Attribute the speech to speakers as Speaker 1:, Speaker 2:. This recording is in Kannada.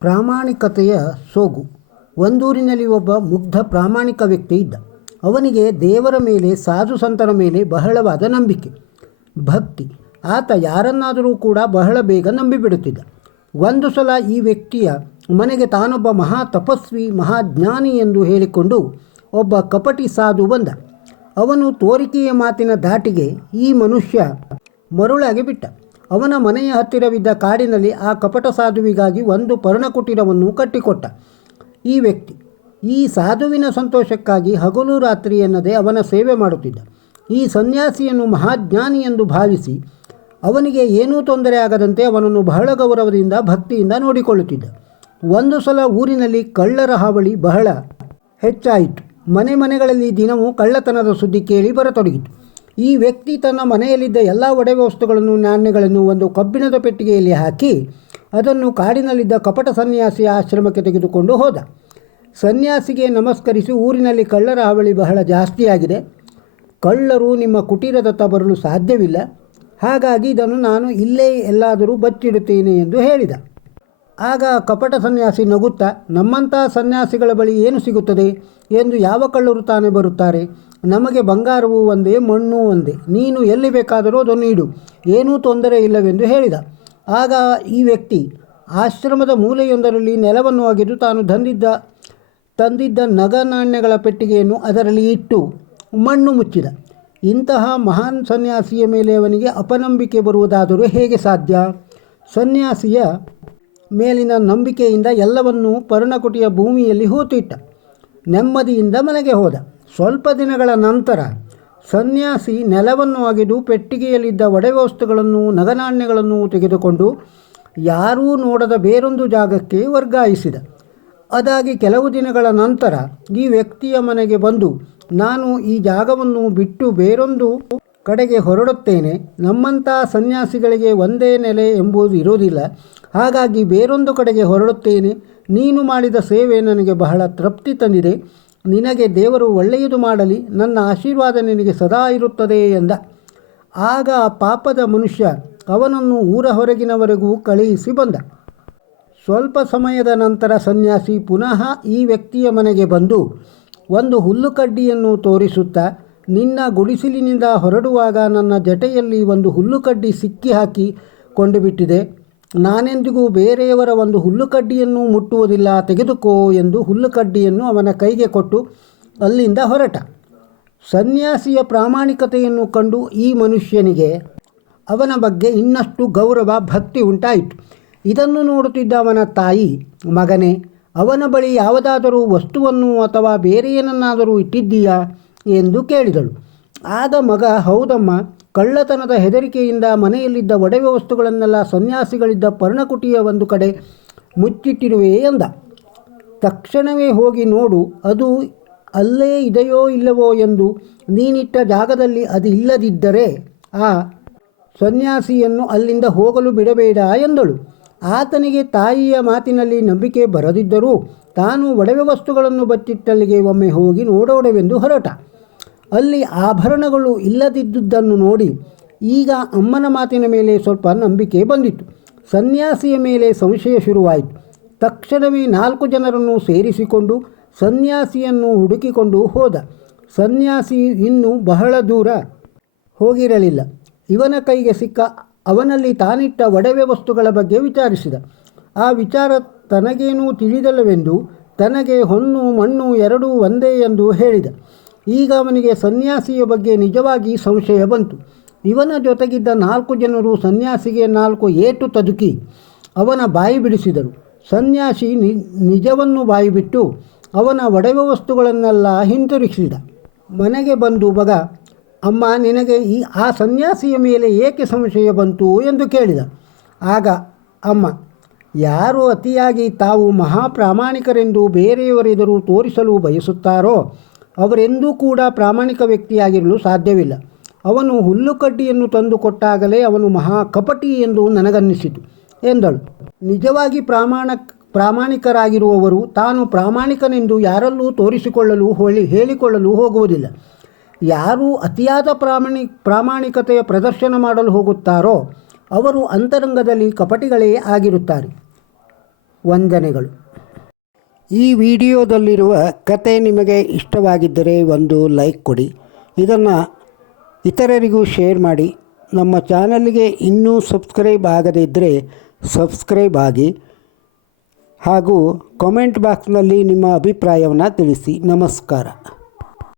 Speaker 1: ಪ್ರಾಮಾಣಿಕತೆಯ ಸೋಗು. ಒಂದೂರಿನಲ್ಲಿ ಒಬ್ಬ ಮುಗ್ಧ ಪ್ರಾಮಾಣಿಕ ವ್ಯಕ್ತಿ ಇದ್ದ. ಅವನಿಗೆ ದೇವರ ಮೇಲೆ, ಸಾಧು ಸಂತರ ಮೇಲೆ ಬಹಳವಾದ ನಂಬಿಕೆ. ಭಕ್ತಿ. ಆತ ಯಾರನ್ನಾದರೂ ಕೂಡ ಬಹಳ ಬೇಗ ನಂಬಿಬಿಡುತ್ತಿದ್ದ. ಒಂದು ಸಲ ಈ ವ್ಯಕ್ತಿಯ ಮನೆಗೆ ತಾನೊಬ್ಬ ಮಹಾ ತಪಸ್ವಿ ಮಹಾಜ್ಞಾನಿ ಎಂದು ಹೇಳಿಕೊಂಡು ಒಬ್ಬ ಕಪಟಿ ಸಾಧು ಬಂದ. ಅವನು ತೋರಿಕೆಯ ಮಾತಿನ ದಾಟಿಗೆ ಈ ಮನುಷ್ಯ ಮರುಳಾಗಿ ಬಿಟ್ಟ ಅವನ ಮನೆಯ ಹತ್ತಿರವಿದ್ದ ಕಾಡಿನಲ್ಲಿ ಆ ಕಪಟ ಸಾಧುವಿಗಾಗಿ ಒಂದು ಪರ್ಣಕುಟೀರವನ್ನು ಕಟ್ಟಿಕೊಟ್ಟ. ಈ ವ್ಯಕ್ತಿ, ಈ ಸಾಧುವಿನ ಸಂತೋಷಕ್ಕಾಗಿ ಹಗಲು ರಾತ್ರಿ ಎನ್ನದೆ ಅವನ ಸೇವೆ ಮಾಡುತ್ತಿದ್ದ. ಈ ಸನ್ಯಾಸಿಯನ್ನು ಮಹಾಜ್ಞಾನಿ ಎಂದು ಭಾವಿಸಿ ಅವನಿಗೆ ಏನೂ ತೊಂದರೆ ಆಗದಂತೆ ಅವನನ್ನು ಬಹಳ ಗೌರವದಿಂದ ಭಕ್ತಿಯಿಂದ ನೋಡಿಕೊಳ್ಳುತ್ತಿದ್ದ. ಒಂದು ಸಲ ಊರಿನಲ್ಲಿ ಕಳ್ಳರ ಹಾವಳಿ ಬಹಳ ಹೆಚ್ಚಾಯಿತು. ಮನೆ ಮನೆಗಳಲ್ಲಿ ದಿನವೂ ಕಳ್ಳತನದ ಸುದ್ದಿ ಕೇಳಿ ಬರತೊಡಗಿತು. ಈ ವ್ಯಕ್ತಿ ತನ್ನ ಮನೆಯಲ್ಲಿದ್ದ ಎಲ್ಲ ಒಡವೆ ವಸ್ತುಗಳನ್ನು, ನಾಣ್ಯಗಳನ್ನು ಒಂದು ಕಬ್ಬಿಣದ ಪೆಟ್ಟಿಗೆಯಲ್ಲಿ ಹಾಕಿ, ಅದನ್ನು ಕಾಡಿನಲ್ಲಿದ್ದ ಕಪಟ ಸನ್ಯಾಸಿಯ ಆಶ್ರಮಕ್ಕೆ ತೆಗೆದುಕೊಂಡು ಹೋದ. ಸನ್ಯಾಸಿಗೆ ನಮಸ್ಕರಿಸಿ ಊರಿನಲ್ಲಿ ಕಳ್ಳರ ಹಾವಳಿ ಬಹಳ ಜಾಸ್ತಿಯಾಗಿದೆ. ಕಳ್ಳರು ನಿಮ್ಮ ಕುಟೀರದತ್ತ ಬರಲು ಸಾಧ್ಯವಿಲ್ಲ. ಹಾಗಾಗಿ ಇದನ್ನು ನಾನು ಇಲ್ಲೇ ಎಲ್ಲಾದರೂ ಬಚ್ಚಿಡುತ್ತೇನೆ ಎಂದು ಹೇಳಿದ. ಆಗ ಕಪಟ ಸನ್ಯಾಸಿ ನಗುತ್ತಾ ನಮ್ಮಂಥ ಸನ್ಯಾಸಿಗಳ ಬಳಿ ಏನು ಸಿಗುತ್ತದೆ? ಎಂದು ಯಾವ ಕಳ್ಳರು ತಾನೇ ಬರುತ್ತಾರೆ? ನಮಗೆ ಬಂಗಾರವು ಒಂದೇ, ಮಣ್ಣು ಒಂದೇ. ನೀನು ಎಲ್ಲಿ ಬೇಕಾದರೂ ಅದನ್ನು ನೀಡು. ಏನೂ ತೊಂದರೆ ಇಲ್ಲವೆಂದು ಹೇಳಿದ. ಆಗ ಈ ವ್ಯಕ್ತಿ ಆಶ್ರಮದ ಮೂಲೆಯೊಂದರಲ್ಲಿ ನೆಲವನ್ನು ಅಗೆದು ತಾನು ತಂದಿದ್ದ ತಂದಿದ್ದ ನಗ ನಾಣ್ಯಗಳ ಪೆಟ್ಟಿಗೆಯನ್ನು ಅದರಲ್ಲಿ ಇಟ್ಟು ಮಣ್ಣು ಮುಚ್ಚಿದ. ಇಂತಹ ಮಹಾನ್ ಸನ್ಯಾಸಿಯ ಮೇಲೆ ಅವನಿಗೆ ಅಪನಂಬಿಕೆ ಬರುವುದಾದರೂ ಹೇಗೆ ಸಾಧ್ಯ? ಸನ್ಯಾಸಿಯ ಮೇಲಿನ ನಂಬಿಕೆಯಿಂದ ಎಲ್ಲವನ್ನೂ ಪರ್ಣಕುಟಿಯ ಭೂಮಿಯಲ್ಲಿ ಹೂತಿಟ್ಟ. ನೆಮ್ಮದಿಯಿಂದ ಮನೆಗೆ ಹೋದ. ಸ್ವಲ್ಪ ದಿನಗಳ ನಂತರ ಸನ್ಯಾಸಿ ನೆಲವನ್ನು ಅಗೆದು ಪೆಟ್ಟಿಗೆಯಲ್ಲಿದ್ದ ಒಡೆ ವಸ್ತುಗಳನ್ನು ನಗನಾಣ್ಯಗಳನ್ನು ತೆಗೆದುಕೊಂಡು ಯಾರೂ ನೋಡದ ಬೇರೊಂದು ಜಾಗಕ್ಕೆ ವರ್ಗಾಯಿಸಿದ. ಅದಾಗಿ ಕೆಲವು ದಿನಗಳ ನಂತರ ಈ ವ್ಯಕ್ತಿಯ ಮನೆಗೆ ಬಂದು, ನಾನು ಈ ಜಾಗವನ್ನು ಬಿಟ್ಟು ಬೇರೊಂದು ಕಡೆಗೆ ಹೊರಡುತ್ತೇನೆ. ನಮ್ಮಂಥ ಸನ್ಯಾಸಿಗಳಿಗೆ ಒಂದೇ ನೆಲೆ ಎಂಬುದು ಇರೋದಿಲ್ಲ ಹಾಗಾಗಿ ಬೇರೊಂದು ಕಡೆಗೆ ಹೊರಡುತ್ತೇನೆ. ನೀನು ಮಾಡಿದ ಸೇವೆ ನನಗೆ ಬಹಳ ತೃಪ್ತಿ ತಂದಿದೆ. ನಿನಗೆ ದೇವರು ಒಳ್ಳೆಯದು ಮಾಡಲಿ, ನನ್ನ ಆಶೀರ್ವಾದ ನಿನಗೆ ಸದಾ ಇರುತ್ತದೆ ಎಂದ. ಆಗ ಆ ಪಾಪದ ಮನುಷ್ಯ ಅವನನ್ನು ಊರ ಹೊರಗಿನವರೆಗೂ ಕಳುಹಿಸಿ ಬಂದ. ಸ್ವಲ್ಪ ಸಮಯದ ನಂತರ ಸನ್ಯಾಸಿ ಪುನಃ ಈ ವ್ಯಕ್ತಿಯ ಮನೆಗೆ ಬಂದು ಒಂದು ಹುಲ್ಲುಕಡ್ಡಿಯನ್ನು ತೋರಿಸುತ್ತಾ, ನಿನ್ನ ಗುಡಿಸಿಲಿನಿಂದ ಹೊರಡುವಾಗ ನನ್ನ ಜಟೆಯಲ್ಲಿ ಒಂದು ಹುಲ್ಲುಕಡ್ಡಿ ಸಿಕ್ಕಿ ಹಾಕಿ ಕೊಂಡು ಬಿಟ್ಟಿದೆ ನಾನೆಂದಿಗೂ ಬೇರೆಯವರ ಒಂದು ಹುಲ್ಲುಕಡ್ಡಿಯನ್ನು ಮುಟ್ಟುವುದಿಲ್ಲ, ತೆಗೆದುಕೋ ಎಂದು ಹುಲ್ಲುಕಡ್ಡಿಯನ್ನು ಅವನ ಕೈಗೆ ಕೊಟ್ಟು ಅಲ್ಲಿಂದ ಹೊರಟ. ಸನ್ಯಾಸಿಯ ಪ್ರಾಮಾಣಿಕತೆಯನ್ನು ಕಂಡು ಈ ಮನುಷ್ಯನಿಗೆ ಅವನ ಬಗ್ಗೆ ಇನ್ನಷ್ಟು ಗೌರವ, ಭಕ್ತಿ ಉಂಟಾಯಿತು. ಇದನ್ನು ನೋಡುತ್ತಿದ್ದ ಅವನ ತಾಯಿ, ಮಗನೇ, ಅವನ ಬಳಿ ಯಾವುದಾದರೂ ವಸ್ತುವನ್ನು ಅಥವಾ ಬೇರೆ ಏನನ್ನಾದರೂ ಇಟ್ಟಿದ್ದೀಯಾ ಎಂದು ಕೇಳಿದಳು. ಆಗ ಮಗ, ಹೌದಮ್ಮ ಕಳ್ಳತನದ ಹೆದರಿಕೆಯಿಂದ ಮನೆಯಲ್ಲಿದ್ದ ಒಡವೆ ವಸ್ತುಗಳನ್ನೆಲ್ಲ ಸನ್ಯಾಸಿಗಳಿದ್ದ ಪರ್ಣಕುಟಿಯ ಒಂದು ಕಡೆ ಮುಚ್ಚಿಟ್ಟಿರುವೆ ಎಂದ. ತಕ್ಷಣವೇ ಹೋಗಿ ನೋಡು, ಅದು ಅಲ್ಲೇ ಇದೆಯೋ ಇಲ್ಲವೋ ಎಂದು ನೀನಿಟ್ಟ ಜಾಗದಲ್ಲಿ ಅದು ಇಲ್ಲದಿದ್ದರೆ ಆ ಸನ್ಯಾಸಿಯನ್ನು ಅಲ್ಲಿಂದ ಹೋಗಲು ಬಿಡಬೇಡ ಎಂದಳು. ಆತನಿಗೆ ತಾಯಿಯ ಮಾತಿನಲ್ಲಿ ನಂಬಿಕೆ ಬರದಿದ್ದರೂ ತಾನು ಒಡವೆ ವಸ್ತುಗಳನ್ನು ಬಚ್ಚಿಟ್ಟಲ್ಲಿಗೆ ಒಮ್ಮೆ ಹೋಗಿ ನೋಡೋಡವೆಂದು ಹೊರಟ. ಅಲ್ಲಿ ಆಭರಣಗಳು ಇಲ್ಲದಿದ್ದುದನ್ನು ನೋಡಿ ಈಗ ಅಮ್ಮನ ಮಾತಿನ ಮೇಲೆ ಸ್ವಲ್ಪ ನಂಬಿಕೆ ಬಂದಿತ್ತು. ಸನ್ಯಾಸಿಯ ಮೇಲೆ ಸಂಶಯ ಶುರುವಾಯಿತು. ತಕ್ಷಣವೇ ನಾಲ್ಕು ಜನರನ್ನು ಸೇರಿಸಿಕೊಂಡು ಸನ್ಯಾಸಿಯನ್ನು ಹುಡುಕಿಕೊಂಡು ಹೋದ. ಸನ್ಯಾಸಿ ಇನ್ನೂ ಬಹಳ ದೂರ ಹೋಗಿರಲಿಲ್ಲ. ಇವನ ಕೈಗೆ ಸಿಕ್ಕ ಅವನಲ್ಲಿ ತಾನಿಟ್ಟ ಒಡವೆ ವಸ್ತುಗಳ ಬಗ್ಗೆ ವಿಚಾರಿಸಿದ. ಆ ವಿಚಾರ ತನಗೇನೂ ತಿಳಿದಲ್ಲವೆಂದು ತನಗೆ ಹೊನ್ನು ಮಣ್ಣು ಎರಡೂ ಒಂದೇ ಎಂದು ಹೇಳಿದ. ಈಗ ಅವನಿಗೆ ಸನ್ಯಾಸಿಯ ಬಗ್ಗೆ ನಿಜವಾಗಿ ಸಂಶಯ ಬಂತು. ಇವನ ಜೊತೆಗಿದ್ದ ನಾಲ್ಕು ಜನರು ಸನ್ಯಾಸಿಗೆ ನಾಲ್ಕು ಏಟು ತದುಕಿ ಅವನ ಬಾಯಿ ಬಿಡಿಸಿದರು. ಸನ್ಯಾಸಿ ನಿ, ನಿಜವನ್ನು ಬಾಯಿ ಬಿಟ್ಟು ಅವನ ಒಡವೆ ವಸ್ತುಗಳನ್ನೆಲ್ಲ ಹಿಂತಿರುಗಿಸಿದ. ಮನೆಗೆ ಬಂದು ಬಗ ಅಮ್ಮ, ನಿನಗೆ ಈ, ಆ ಸನ್ಯಾಸಿಯ ಮೇಲೆ ಏಕೆ ಸಂಶಯ ಬಂತು? ಎಂದು ಕೇಳಿದ. ಆಗ, ಅಮ್ಮ, ಯಾರು ಅತಿಯಾಗಿ ತಾವು ಮಹಾಪ್ರಾಮಾಣಿಕರೆಂದು ಬೇರೆಯವರೆದುರು ತೋರಿಸಲು ಬಯಸುತ್ತಾರೋ ಅವರೆಂದೂ ಕೂಡ ಪ್ರಾಮಾಣಿಕ ವ್ಯಕ್ತಿಯಾಗಿರಲು ಸಾಧ್ಯವಿಲ್ಲ. ಅವನು ಹುಲ್ಲುಕಡ್ಡಿಯನ್ನು ತಂದು ಕೊಟ್ಟಾಗಲೇ ಅವನು ಮಹಾ ಕಪಟಿ ಎಂದು ನನಗನ್ನಿಸಿತು, ಎಂದಳು. ನಿಜವಾಗಿ ಪ್ರಾಮಾಣ, ಪ್ರಾಮಾಣಿಕರಾಗಿರುವವರು ತಾನು ಪ್ರಾಮಾಣಿಕನೆಂದು ಯಾರಲ್ಲೂ ತೋರಿಸಿಕೊಳ್ಳಲು ಹೋಳಿ, ಹೇಳಿಕೊಳ್ಳಲು ಹೋಗುವುದಿಲ್ಲ. ಯಾರು ಅತಿಯಾದ ಪ್ರಾಮಾಣಿ, ಪ್ರಾಮಾಣಿಕತೆಯ ಪ್ರದರ್ಶನ ಮಾಡಲು ಹೋಗುತ್ತಾರೋ, ಅವರು ಅಂತರಂಗದಲ್ಲಿ ಕಪಟಿಗಳೇ ಆಗಿರುತ್ತಾರೆ. ವಂದನೆಗಳು. ಈ ವಿಡಿಯೋದಲ್ಲಿರುವ ಕತೆ ನಿಮಗೆ ಇಷ್ಟವಾಗಿದ್ದರೆ ಒಂದು ಲೈಕ್ ಕೊಡಿ. ಇದನ್ನು ಇತರರಿಗೂ ಶೇರ್ ಮಾಡಿ. ನಮ್ಮ ಚಾನಲ್ಗೆ ಇನ್ನೂ ಸಬ್ಸ್ಕ್ರೈಬ್ ಆಗದೇ ಇದ್ದರೆ ಸಬ್ಸ್ಕ್ರೈಬ್ ಆಗಿ. ಹಾಗೂ ಕಾಮೆಂಟ್ ಬಾಕ್ಸ್ನಲ್ಲಿ ನಿಮ್ಮ ಅಭಿಪ್ರಾಯವನ್ನು ತಿಳಿಸಿ. ನಮಸ್ಕಾರ.